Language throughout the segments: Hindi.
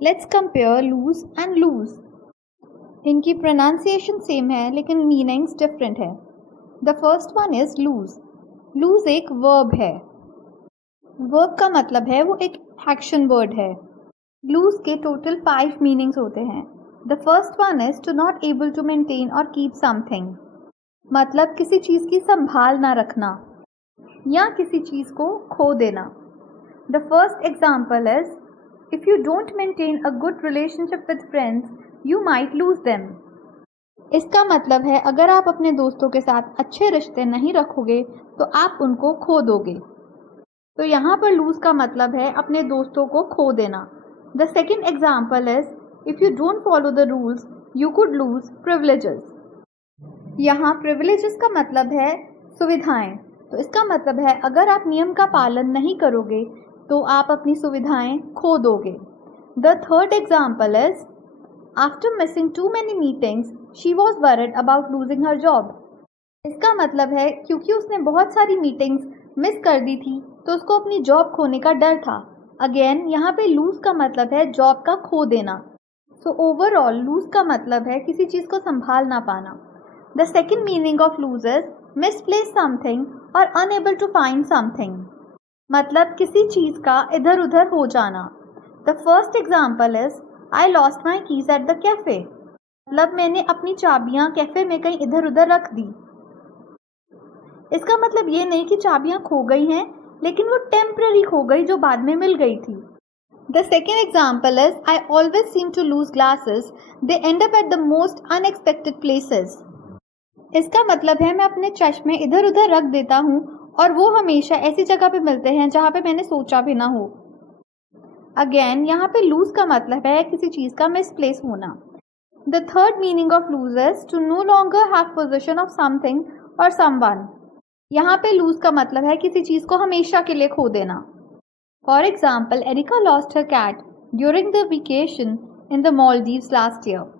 Let's compare loose and lose. इनकी प्रोनाउंसिएशन सेम है लेकिन मीनिंग्स डिफरेंट है। The first one is lose. Loose एक वर्ब है। वर्ब का मतलब है वो एक एक्शन वर्ड है। लूज के टोटल 5 मीनिंग्स होते हैं। The first one is to not able to maintain और कीप समथिंग, मतलब किसी चीज़ की संभाल ना रखना या किसी चीज़ को खो देना। The first example is if you don't maintain a good relationship with friends you might lose them. इसका मतलब है अगर आप अपने दोस्तों के साथ अच्छे रिश्ते नहीं रखोगे तो आप उनको खो दोगे। तो यहाँ पर लूज का मतलब है अपने दोस्तों को खो देना। The second example is if you don't follow the rules you could lose privileges. यहाँ प्रिविलेजेस का मतलब है सुविधाएं। तो इसका मतलब है अगर आप नियम का पालन नहीं करोगे तो आप अपनी सुविधाएं खो दोगे। The third example is after missing too many meetings she was worried about losing her job. इसका मतलब है क्योंकि उसने बहुत सारी मीटिंग्स मिस कर दी थी तो उसको अपनी जॉब खोने का डर था। अगेन यहाँ पे लूज का मतलब है जॉब का खो देना। सो ओवरऑल लूज का मतलब है किसी चीज़ को संभाल ना पाना। The second meaning of loose is misplace something और अनएबल टू फाइंड समथिंग, मतलब किसी चीज़ का इधर उधर हो जाना। The first example is I lost my keys at the cafe, मतलब मैंने अपनी चाबियाँ कैफे में कहीं इधर उधर रख दी। इसका मतलब ये नहीं कि चाबियाँ खो गई हैं, लेकिन वो टेम्पररी खो गई जो बाद में मिल गई थी। The second example is I always seem to lose glasses they end up at the most unexpected places. इसका मतलब है मैं अपने चश्मे इधर उधर रख देता हूँ और वो हमेशा ऐसी जगह पे मिलते हैं जहाँ पे मैंने सोचा भी ना हो। अगेन यहाँ पे लूज का मतलब है किसी चीज़ का मिसप्लेस होना। The third meaning of loose is to no longer have possession of something और समवन। यहाँ पे लूज का मतलब है किसी चीज़ को हमेशा के लिए खो देना। For example Erica lost her cat during the vacation in the Maldives last year.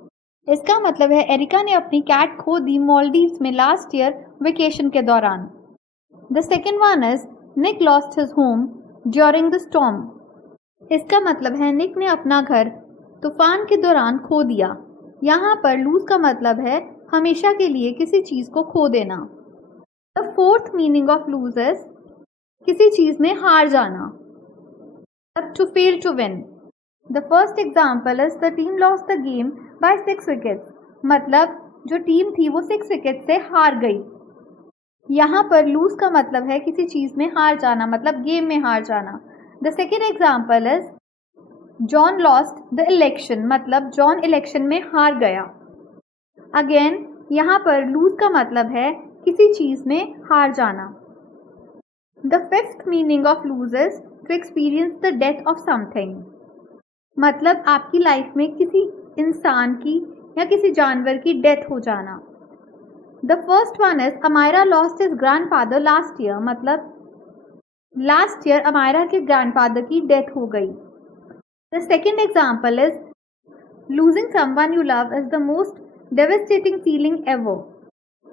इसका मतलब है एरिका ने अपनी कैट खो दी मॉलडीव्स में लास्ट ईयर वेकेशन के दौरान। The second one is Nick lost his home during the storm. इसका मतलब है निक ने अपना घर तूफान के दौरान खो दिया। यहाँ पर लूज का मतलब है हमेशा के लिए किसी चीज़ को खो देना। The fourth meaning of loose is किसी चीज़ में हार जाना, to fail to win. The first example is the team lost the game by 6 wickets, मतलब जो टीम थी वो 6 विकेट से हार गई। यहाँ पर लूज का मतलब है किसी चीज़ में हार जाना, मतलब गेम में हार जाना। The second example is John lost the election, मतलब जॉन इलेक्शन में हार गया। अगेन यहाँ पर लूज का मतलब है किसी चीज़ में हार जाना। The fifth meaning of loose is to experience the death of something, मतलब आपकी लाइफ में किसी इंसान की या किसी जानवर की डेथ हो जाना। The first one is Amaira lost his grandfather last year, मतलब लास्ट ईयर अमायरा के ग्रैंडफादर की डेथ हो गई। The second example is losing someone you love is the most devastating feeling ever,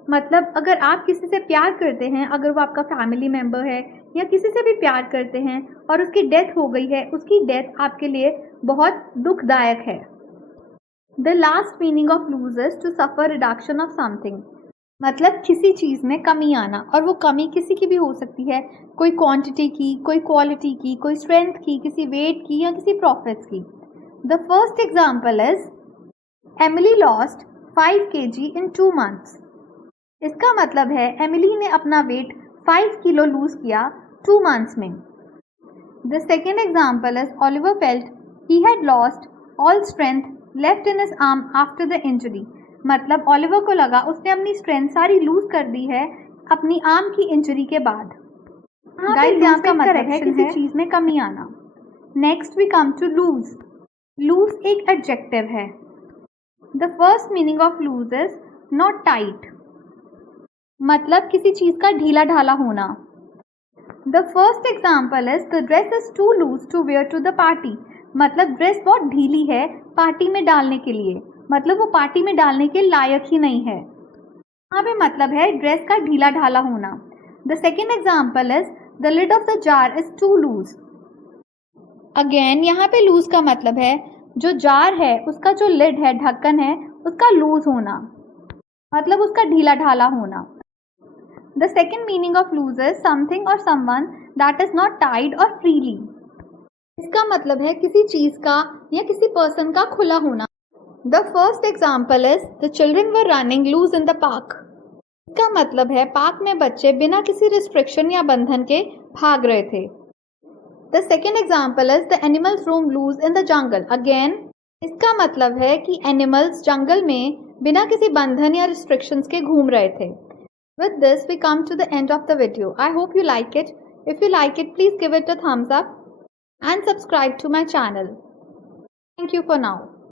मतलब अगर आप किसी से प्यार करते हैं, अगर वो आपका फैमिली मेम्बर है या किसी से भी प्यार करते हैं और उसकी डेथ हो गई है, उसकी डेथ आपके लिए बहुत दुखदायक है। The last meaning of loose is to suffer reduction of something, मतलब किसी चीज़ में कमी आना, और वो कमी किसी की भी हो सकती है, कोई क्वांटिटी की, कोई क्वालिटी की, कोई स्ट्रेंथ की, किसी वेट की या किसी प्रॉफिट्स की। The first example is Emily lost 5 kg in 2 months। इसका मतलब है एमिली ने अपना वेट 5 किलो लूज किया 2 months में। The second example is Oliver felt he had lost all strength left in his arm after the injury, मतलब ऑलिवर को लगा उसने अपनी स्ट्रेंथ सारी लूज कर दी है अपनी आर्म की इंजरी के बाद। गाइस का मतलब है किसी चीज़ में कमी आना। Next we come to loose. Loose एक एडजेक्टिव है। The first meaning of loose is not tight, मतलब किसी चीज़ का ढीला ढाला होना। The first example is the dress is too loose to wear to the party, मतलब ड्रेस बहुत ढीली है पार्टी में डालने के लिए, मतलब वो पार्टी में डालने के लायक ही नहीं है। यहाँ पे मतलब है ड्रेस का ढीला ढाला होना। The second example is the lid of the jar is too loose. Again यहाँ पे लूज का मतलब है जो जार है उसका जो लिड है, ढक्कन है, उसका लूज होना, मतलब उसका ढीला ढाला होना। The second meaning of loose is something और someone that is not tied or freely. इसका मतलब है किसी चीज का या किसी पर्सन का खुला होना। The first example is the children were running loose in the park. इसका मतलब है पार्क में बच्चे बिना किसी रिस्ट्रिक्शन या बंधन के भाग रहे थे। The second example is the animals roam loose in the jungle. Again इसका मतलब है कि एनिमल्स जंगल में बिना किसी बंधन या रिस्ट्रिक्शंस के घूम रहे थे। With this, we come to the end of the video. I hope you like it. If you like it, please give it a thumbs up and subscribe to my channel. Thank you for now.